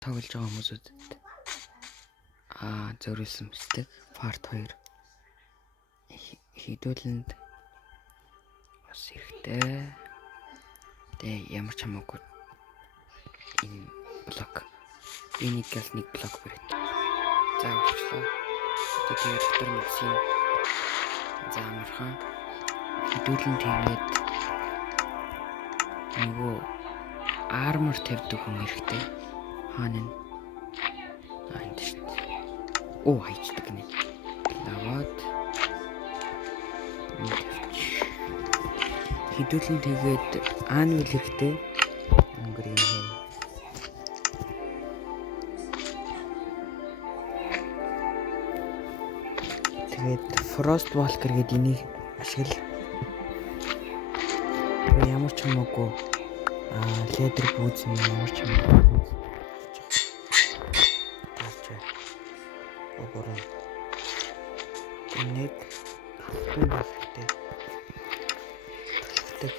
тоглож байгаа хүмүүсүүд зориулсан мэт part 2 хийдүүлэнд бас хэрэгтэй. Тэгээ ямар ч хамаагүй энэ блок энийг гал нэг блок бэрэг. За болчлоо. Тэгээд дотор мэдсэн. За амархан хийдүүлэн тэгээд нөгөө armor тавьдаг хүн хэрэгтэй. Хаана нь? Энд шүү дээ. Оо хайчдаг нэ. Лаваад хийдүүлэн тэгээд анвил хэрэгтэй. Өнгөрийн юм. Тэгээд frost walker гэдэг энийг ашигла. Ямар ч хамаагүй ледер бүүз юм ямар ч хамаагүй. Огорон. Нэг хэрэгтэй. Так.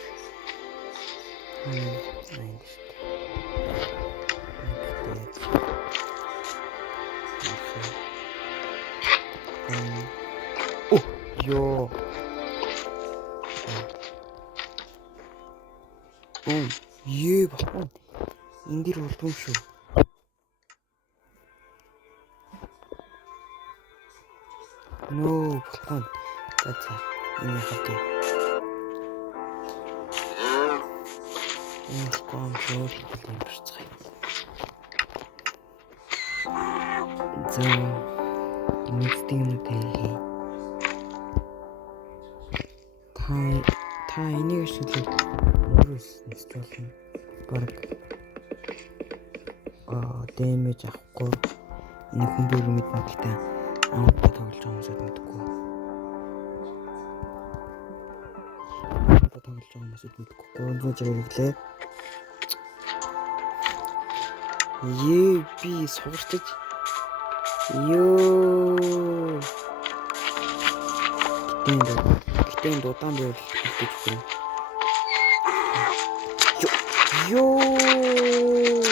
О, ёо. Бахун. Эндэр болдгоо шүү. No, бахун. За. Энэ хатаа. Энэ контрол хийх болцгоо. За. Мэддэг юм дээ. Та энийг шүлээ өөрөөс нэстүүлэн баг дэмэж авахгүй энэ хүндөр мэднэ гэхдээ амтаа тоглож байгаа юмсад мэдгүй. Тоглож байгаа юмсад мэдгүй. 300 жирэглээ. Би суурчиж ёо Гэтэн удаан байвал гэж байна. Ёо